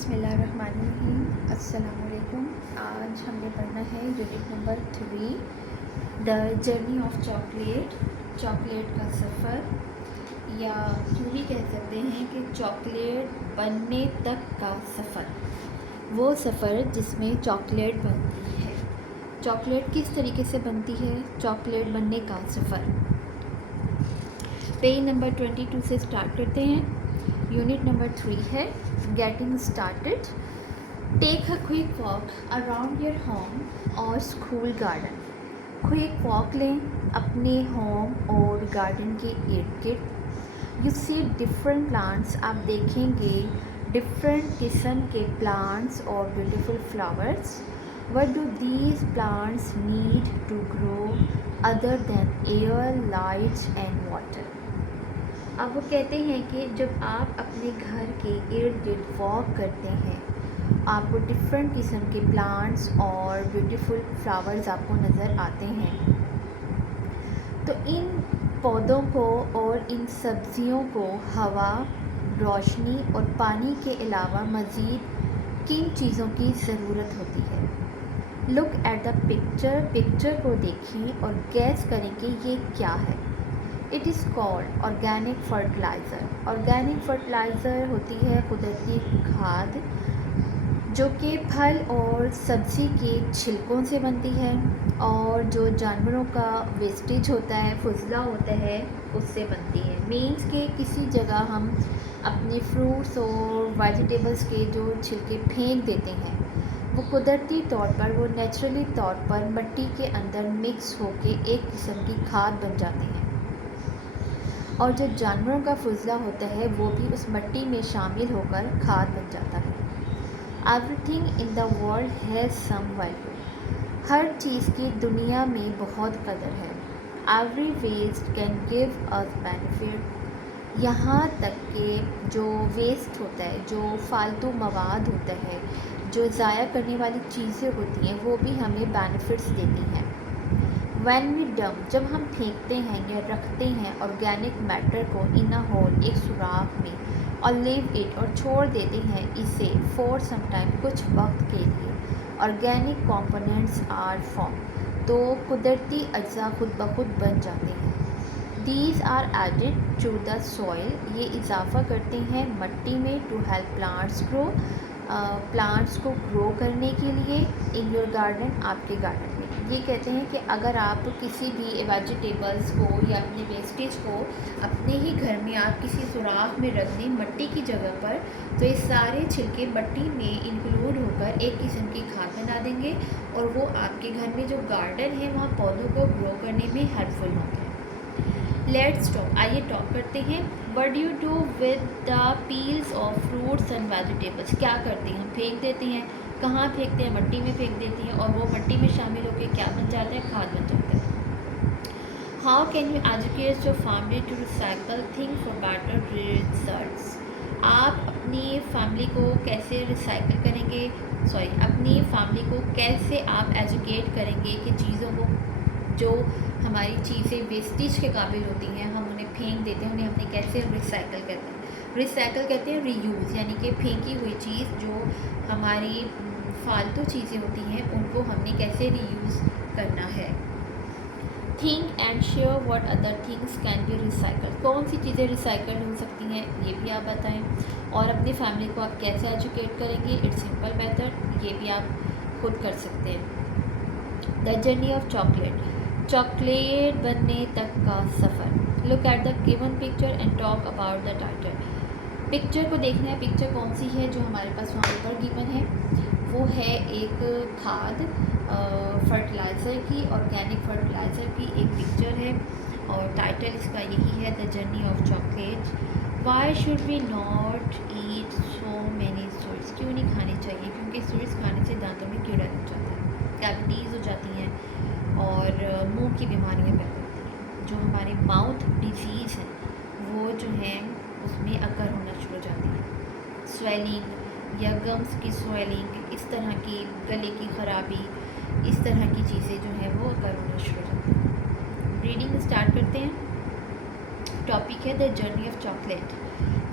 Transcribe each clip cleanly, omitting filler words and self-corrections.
बिस्मिल्लाहिर्रहमानिर्रहीम। अस्सलाम वालेकुम। आज हमने पढ़ना है unit number 3, the journey of chocolate, chocolate का सफ़र, या यूँ भी कह सकते हैं कि चॉकलेट बनने तक का सफ़र। वो सफ़र जिसमें चॉकलेट बनती है। चॉकलेट किस तरीके से बनती है, चॉकलेट बनने का सफ़र। पेज नंबर 22 से स्टार्ट करते हैं। यूनिट नंबर 3 है getting started. Take a quick walk around your home और स्कूल गार्डन। क्विक वॉक लें अपने होम और गार्डन के इर्द गिर्द। यू सी डिफरेंट प्लांट्स, आप देखेंगे डिफरेंट किस्म के प्लांट्स और beautiful flowers. What do these plants need to grow other than air, light and water? अब वो कहते हैं कि जब आप अपने घर के इर्द गिर्द वॉक करते हैं, आपको डिफरेंट किस्म के प्लांट्स और ब्यूटीफुल फ्लावर्स आपको नज़र आते हैं। तो इन पौधों को और इन सब्जियों को हवा, रोशनी और पानी के अलावा मज़ीद किन चीज़ों की ज़रूरत होती है। लुक एट द पिक्चर को देखें और गैस करें कि ये क्या है। It is called organic fertiliser. Organic fertiliser होती है कुदरती खाद जो कि फल और सब्ज़ी के छिलकों से बनती है और जो जानवरों का वेस्टेज होता है, फुजला होता है, उससे बनती है। मीन्स के किसी जगह हम अपने फ्रूट्स और वेजिटेबल्स के जो छिलके फेंक देते हैं, वो कुदरती तौर पर, वो नेचुरली तौर पर मिट्टी के अंदर मिक्स होके एक किस्म की खाद बन जाती हैं। और जो जानवरों का फुजला होता है वो भी उस मिट्टी में शामिल होकर खाद बन जाता है। Everything in the world has some value. हर चीज़ की दुनिया में बहुत कदर है। Every waste can give us benefit. यहाँ तक कि जो वेस्ट होता है, जो फालतू मवाद होता है, जो ज़ाया करने वाली चीज़ें होती हैं, वो भी हमें बेनिफिट्स देती हैं। When we dump, जब हम फेंकते हैं या रखते हैं ऑर्गेनिक मैटर को इन अ होल, एक सुराख में, और लीव इट, और छोड़ देते हैं इसे फॉर सम टाइम, कुछ वक्त के लिए, ऑर्गेनिक कंपोनेंट्स आर फॉर्म, तो कुदरती अज्जा खुद ब खुद बन जाते हैं। These are added to the soil, ये इजाफ़ा करते हैं मिट्टी में, to help plants grow, plants को ग्रो करने के लिए, इन योर गार्डन, आपके गार्डन में। ये कहते हैं कि अगर आप किसी भी वेजिटेबल्स को या अपने वेस्टेज को अपने ही घर में आप किसी सुराख में रख दें मिट्टी की जगह पर, तो ये सारे छिलके मिट्टी में इंक्लूड होकर एक किस्म की खाद बना देंगे और वो आपके घर में जो गार्डन है वहाँ पौधों को ग्रो करने में हेल्पफुल होंगे। लेट्स टॉक, आइए टॉक करते हैं। What do you do with the peels of fruits and vegetables. क्या करते हैं, हम फेंक देते हैं। कहाँ फेंकते हैं, मिट्टी में फेंक देती हैं, और वो मिट्टी में शामिल होकर क्या बन जाता है, खाद बन जाता है। How can you educate your family to recycle thing for better results. आप अपनी फैमिली को कैसे रिसाइकल करेंगे, अपनी फैमिली को कैसे आप एजुकेट करेंगे कि चीज़ों को, जो हमारी चीज़ें वेस्टेज के काबिल होती हैं, हम उन्हें फेंक देते हैं, उन्हें हमने कैसे रिसाइकल करते हैं। रिसाइकल कहते हैं रीयूज़, यानी कि फेंकी हुई चीज़, जो हमारी फालतू चीज़ें होती हैं, उनको हमने कैसे रीयूज़ करना है। Think and share what other things can be recycle. कौन सी चीज़ें रिसाइकल हो सकती हैं, ये भी आप बताएं। और अपनी फैमिली को आप कैसे एजुकेट करेंगे, इट्स सिंपल मेथड, ये भी आप खुद कर सकते हैं। The journey of chocolate, chocolate बनने तक का सफ़र। Look at the given picture and talk about the title. Picture को देखना है, पिक्चर कौन सी है जो हमारे पास वहाँ पर गिवन है। वो है एक खाद, फर्टिलाइज़र की, ऑर्गेनिक फर्टिलाइज़र की एक पिक्चर है, और टाइटल इसका यही है, the journey of chocolate. Why should we not eat so many sweets. क्यों नहीं खाने चाहिए, क्योंकि स्वीट्स खाने से दांतों में कीड़ा लग जाता है, कैविटीज़ हो जाती हैं और मुंह की बीमारियां पैदा होती हैं। जो हमारे माउथ डिजीज़ हैं वो जो हैं उसमें अकर होना शुरू हो जाती है। स्वेलिंग या गम्स की स्वेलिंग, इस तरह की गले की ख़राबी, इस तरह की चीज़ें जो हैं वो अकर होना शुरू हो जाती हैं। रीडिंग स्टार्ट करते हैं। टॉपिक ठीक है, the journey of chocolate.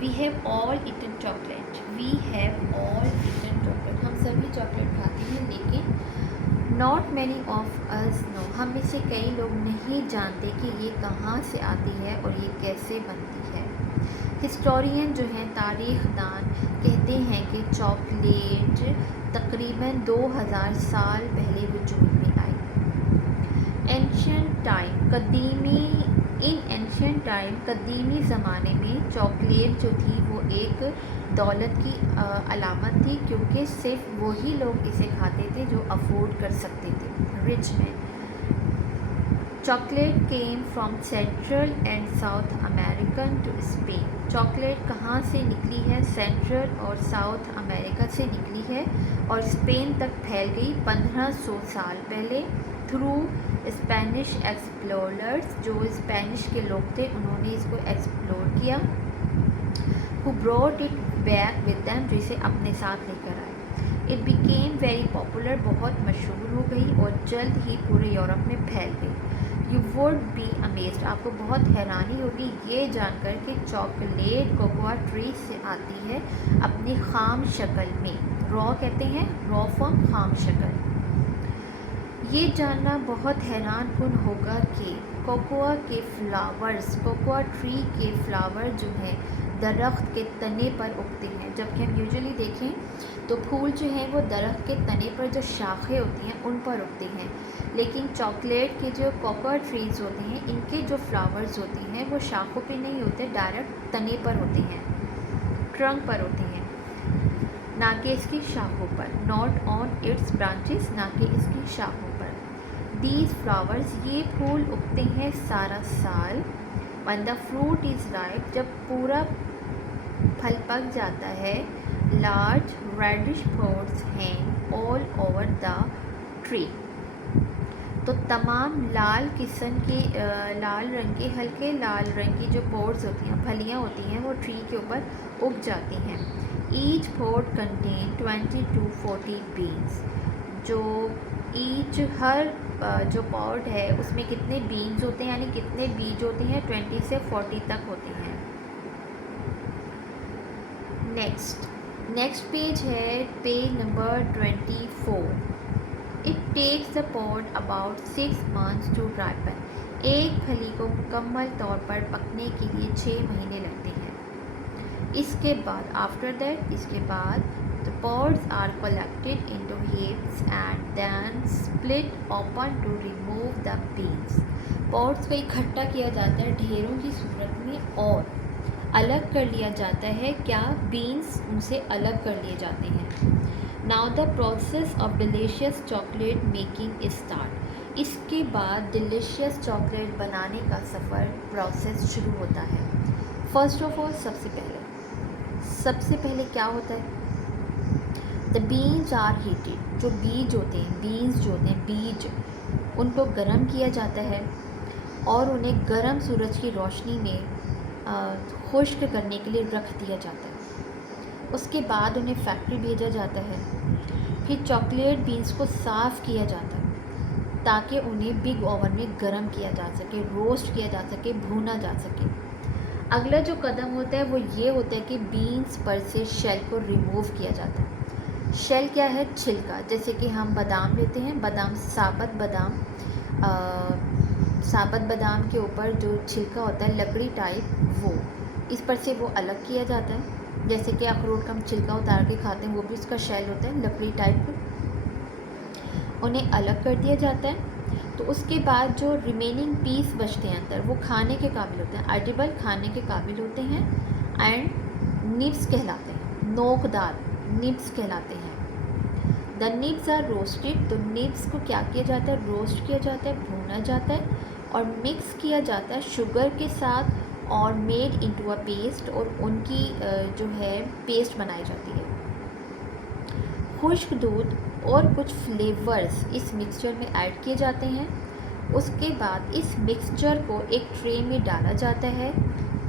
We have all eaten chocolate, we have all eaten chocolate, हम सभी चॉकलेट खाते हैं, लेकिन not many of us know, हम में से कई लोग नहीं जानते कि ये कहाँ से आती है और ये कैसे बनती है। हिस्टोरियन जो हैं, तारीख़दान, कहते हैं कि चॉकलेट तकरीबन 2000 साल पहले वजूद में आई। एंशियंट टाइम, एंशियंट टाइम कदीमी ज़माने में चॉकलेट जो थी वो एक दौलत की अलामत थी, क्योंकि सिर्फ वही लोग इसे खाते थे जो अफोर्ड कर सकते थे, rich man. Chocolate came from central and south American to Spain. Chocolate कहाँ से निकली है? सेंट्रल और साउथ अमेरिका से निकली है और स्पेन तक फैल गई 1500 साल पहले थ्रू स्पेनिश एक्सप्लोरर्स। जो स्पेनिश के लोग थे उन्होंने इसको एक्सप्लोर किया। Who brought it back with them, जो इसे अपने साथ लेकर आए। इट बिकेम वेरी पॉपुलर, बहुत मशहूर हो गई और जल्द ही पूरे यूरोप में फैल गई। यू वुड बी अमेज्ड, आपको बहुत हैरानी होगी ये जानकर कि चॉकलेट कोकोआ ट्री से आती है अपनी खाम शक्ल में। रॉ कहते हैं, रॉ फॉर्म, खाम शक्ल। ये जानना बहुत हैरान कुन होगा कि कोकोआ के फ्लावर्स, कोकोआ ट्री के फ्लावर जो हैं दरख्त के तने पर उगते हैं, जबकि हम यूजुअली देखें तो फूल जो हैं वो दरख्त के तने पर जो शाखें होती हैं उन पर उगते हैं, लेकिन चॉकलेट के जो कोकोआ ट्रीज़ होते हैं इनके जो फ्लावर्स होते हैं वो शाखों पे नहीं होते, डायरेक्ट तने पर होते हैं, ट्रंक पर होते हैं, ना कि इसकी शाखों पर। नॉट ऑन इट्स ब्रांचेस, ना कि इसकी शाखों पर। दीज फ्लावर्स, ये फूल उगते हैं सारा साल। When the fruit is ripe, जब पूरा फल पक जाता है। Large reddish pods hang all over the tree, तो तमाम लाल किस्म के लाल रंग के, हल्के लाल रंग की जो पोड्स होती हैं, फलियाँ होती हैं, वो ट्री के ऊपर उग जाती हैं। Each pod contain 20 to 40 beans, जो ईच हर जो पॉड है उसमें कितने बीन्स होते हैं, यानी कितने बीज होते हैं, 20 से 40 तक होते हैं। नेक्स्ट पेज है page number 24। It takes the pod about 6 months to ripen, एक फली को मुकम्मल तौर पर पकने के लिए 6 महीने लगते हैं। इसके बाद आफ्टर दैट, इसके बाद the pods are collected into heaps and then split open to remove the beans। pods को इकट्ठा किया जाता है ढेरों की सूरत में और अलग कर लिया जाता है, क्या बीन्स उनसे अलग कर लिए जाते हैं। Now the process of delicious chocolate making start, इसके बाद डिलीशियस चॉकलेट बनाने का सफ़र प्रोसेस शुरू होता है। फर्स्ट ऑफ ऑल, सबसे पहले क्या होता है? द बीन्स आर हीटेड, जो बीज होते हैं, बीन्स जो होते हैं बीज, उनको गर्म किया जाता है और उन्हें गर्म सूरज की रोशनी में खुश्क करने के लिए रख दिया जाता है। उसके बाद उन्हें फैक्ट्री भेजा जाता है। फिर चॉकलेट बीन्स को साफ़ किया जाता है ताकि उन्हें बिग ओवन में गर्म किया जा सके, रोस्ट किया जा सके, भूना जा सके। अगला जो कदम होता है वो ये होता है कि बीन्स पर से शेल को रिमूव किया जाता है। शेल क्या है? छिलका। जैसे कि हम बादाम लेते हैं, बादाम, साबुत बादाम के ऊपर जो छिलका होता है लकड़ी टाइप, वो इस पर से वो अलग किया जाता है। जैसे कि अखरोट का हम छिलका उतार के खाते हैं, वो भी उसका शेल होता है लकड़ी टाइप, उन्हें अलग कर दिया जाता है। तो उसके बाद जो रिमेनिंग पीस बचते हैं अंदर, वो खाने के काबिल होते हैं, एडिबल, खाने के काबिल होते हैं। एंड निब्स कहलाते हैं, नोकदार निब्स कहलाते हैं। द निब्स आर रोस्टेड, तो निब्स को क्या किया जाता है? रोस्ट किया जाता है, भूना जाता है और मिक्स किया जाता है शुगर के साथ और मेड इनटू अ पेस्ट, और उनकी जो है पेस्ट बनाई जाती है। खुश्क दूध और कुछ फ्लेवर्स इस मिक्सचर में ऐड किए जाते हैं। उसके बाद इस मिक्सचर को एक ट्रे में डाला जाता है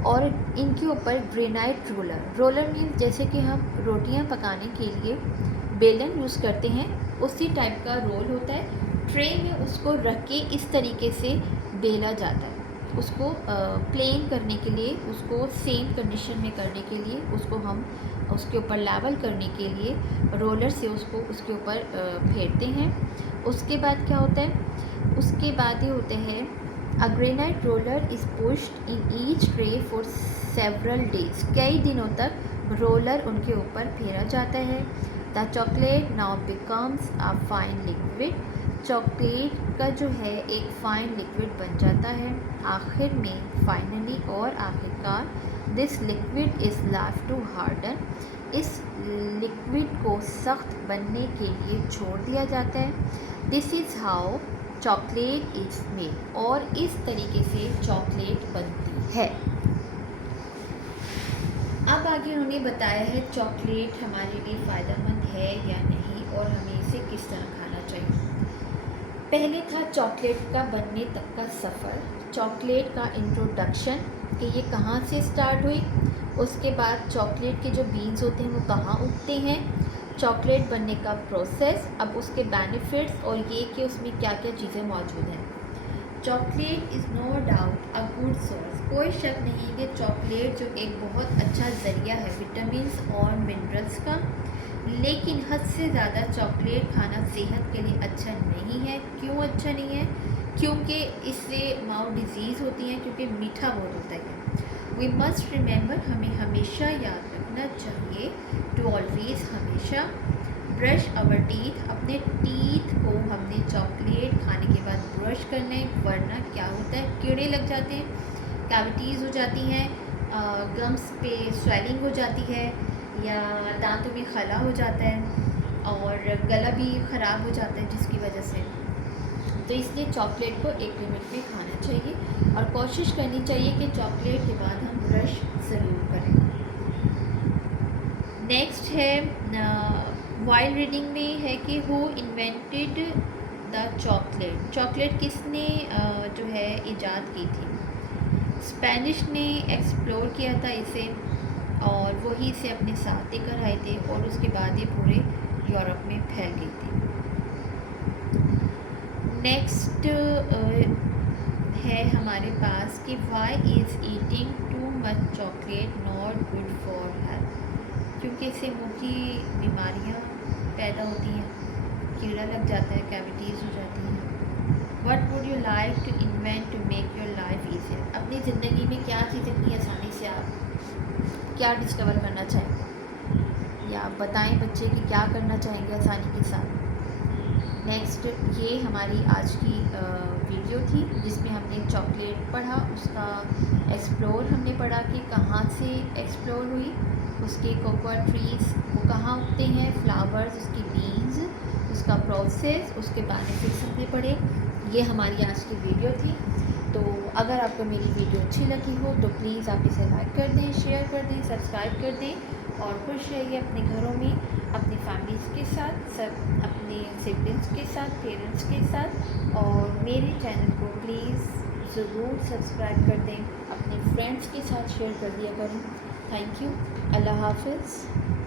और इनके ऊपर ग्रेनाइट रोलर मीन्स जैसे कि हम रोटियां पकाने के लिए बेलन यूज़ करते हैं, उसी टाइप का रोल होता है। ट्रे में उसको रख के इस तरीके से बेला जाता है। उसको प्लेन करने के लिए, उसको सेम कंडीशन में करने के लिए, उसको हम उसके ऊपर लेवल करने के लिए रोलर से उसको उसके ऊपर फेरते हैं। उसके बाद क्या होता है, उसके बाद ये होते हैं a granite roller is pushed in each tray for several days. कई दिनों तक रोलर उनके ऊपर फेरा जाता है। The chocolate now becomes a fine liquid. Chocolate का जो है एक फ़ाइन लिक्विड बन जाता है आखिर में, फाइनली और आखिरकार। This liquid is left to harden. इस लिक्विड को सख्त बनने के लिए छोड़ दिया जाता है। This is how chocolate is made. और इस तरीके से चॉकलेट बनती है। अब आगे उन्होंने बताया है चॉकलेट हमारे लिए फ़ायदेमंद है या नहीं और हमें इसे किस तरह खाना चाहिए। पहले था चॉकलेट का बनने तक का सफ़र, चॉकलेट का इंट्रोडक्शन कि ये कहाँ से स्टार्ट हुई। उसके बाद चॉकलेट के जो बीन्स होते हैं वो कहाँ उगते हैं, चॉकलेट बनने का प्रोसेस, अब उसके बेनिफिट्स और ये कि उसमें क्या क्या चीज़ें मौजूद हैं। Chocolate is no doubt a good source. कोई शक नहीं कि चॉकलेट जो एक बहुत अच्छा ज़रिया है विटामिन्स और मिनरल्स का, लेकिन हद से ज़्यादा चॉकलेट खाना सेहत के लिए अच्छा नहीं है। क्यों अच्छा नहीं है? क्योंकि इससे माउथ डिजीज़ होती है, क्योंकि मीठा बहुत होता है। वी मस्ट रिमेंबर, हमें हमेशा याद रखना चाहिए, टू ऑलवेज़ हमेशा ब्रश आवर टीथ। अपने टीथ को हमने चॉकलेट खाने के बाद ब्रश करना है, वरना क्या होता है, कीड़े लग जाते हैं, कैविटीज़ हो जाती हैं, गम्स पे स्वेलिंग हो जाती है, या दांतों में खला हो जाता है और गला भी ख़राब हो जाता है जिसकी वजह से। तो इसलिए चॉकलेट को एक लिमिट में खाना चाहिए और कोशिश करनी चाहिए कि चॉकलेट के बाद हम ब्रश ज़रूर करें। नेक्स्ट है वाइल रीडिंग में है कि who invented the chocolate. Chocolate किसने जो है ईजाद की थी। स्पेनिश ने एक्सप्लोर किया था इसे और वही इसे अपने साथ लेकर आए थे और उसके बाद ये पूरे यूरोप में फैल गई थी। नेक्स्ट है हमारे पास कि why is eating too much chocolate not good for health. क्योंकि इससे मुँह की बीमारियाँ पैदा होती हैं, कीड़ा लग जाता है, कैविटीज़ हो जाती हैं। What would you like to invent to make your life easier. अपनी ज़िंदगी में क्या चीज़ इतनी आसानी से आप क्या डिस्कवर करना चाहेंगे, या आप बताएं बच्चे कि क्या करना चाहेंगे आसानी के साथ। नेक्स्ट ये हमारी आज की वीडियो थी जिसमें हमने चॉकलेट पढ़ा, उसका एक्सप्लोर हमने पढ़ा कि कहाँ से एक्सप्लोर हुई, उसके कोकोआ ट्रीज़ वो कहाँ उगते हैं, फ्लावर्स, उसकी बीन्स, उसका प्रोसेस, उसके बेनिफिट्स हमने पढ़े। ये हमारी आज की वीडियो थी। तो अगर आपको मेरी वीडियो अच्छी लगी हो तो प्लीज़ आप इसे लाइक कर दें, शेयर कर दें, सब्सक्राइब कर दें और खुश रहिए अपने घरों में, अपनी फैमिलीज़ के साथ, सब अपने सिबलिंग्स के साथ, पेरेंट्स के साथ। और मेरे चैनल को प्लीज़ ज़रूर सब्सक्राइब कर दें, अपने फ्रेंड्स के साथ शेयर कर दिया करें। Thank you. अल्लाह हाफ़िज़।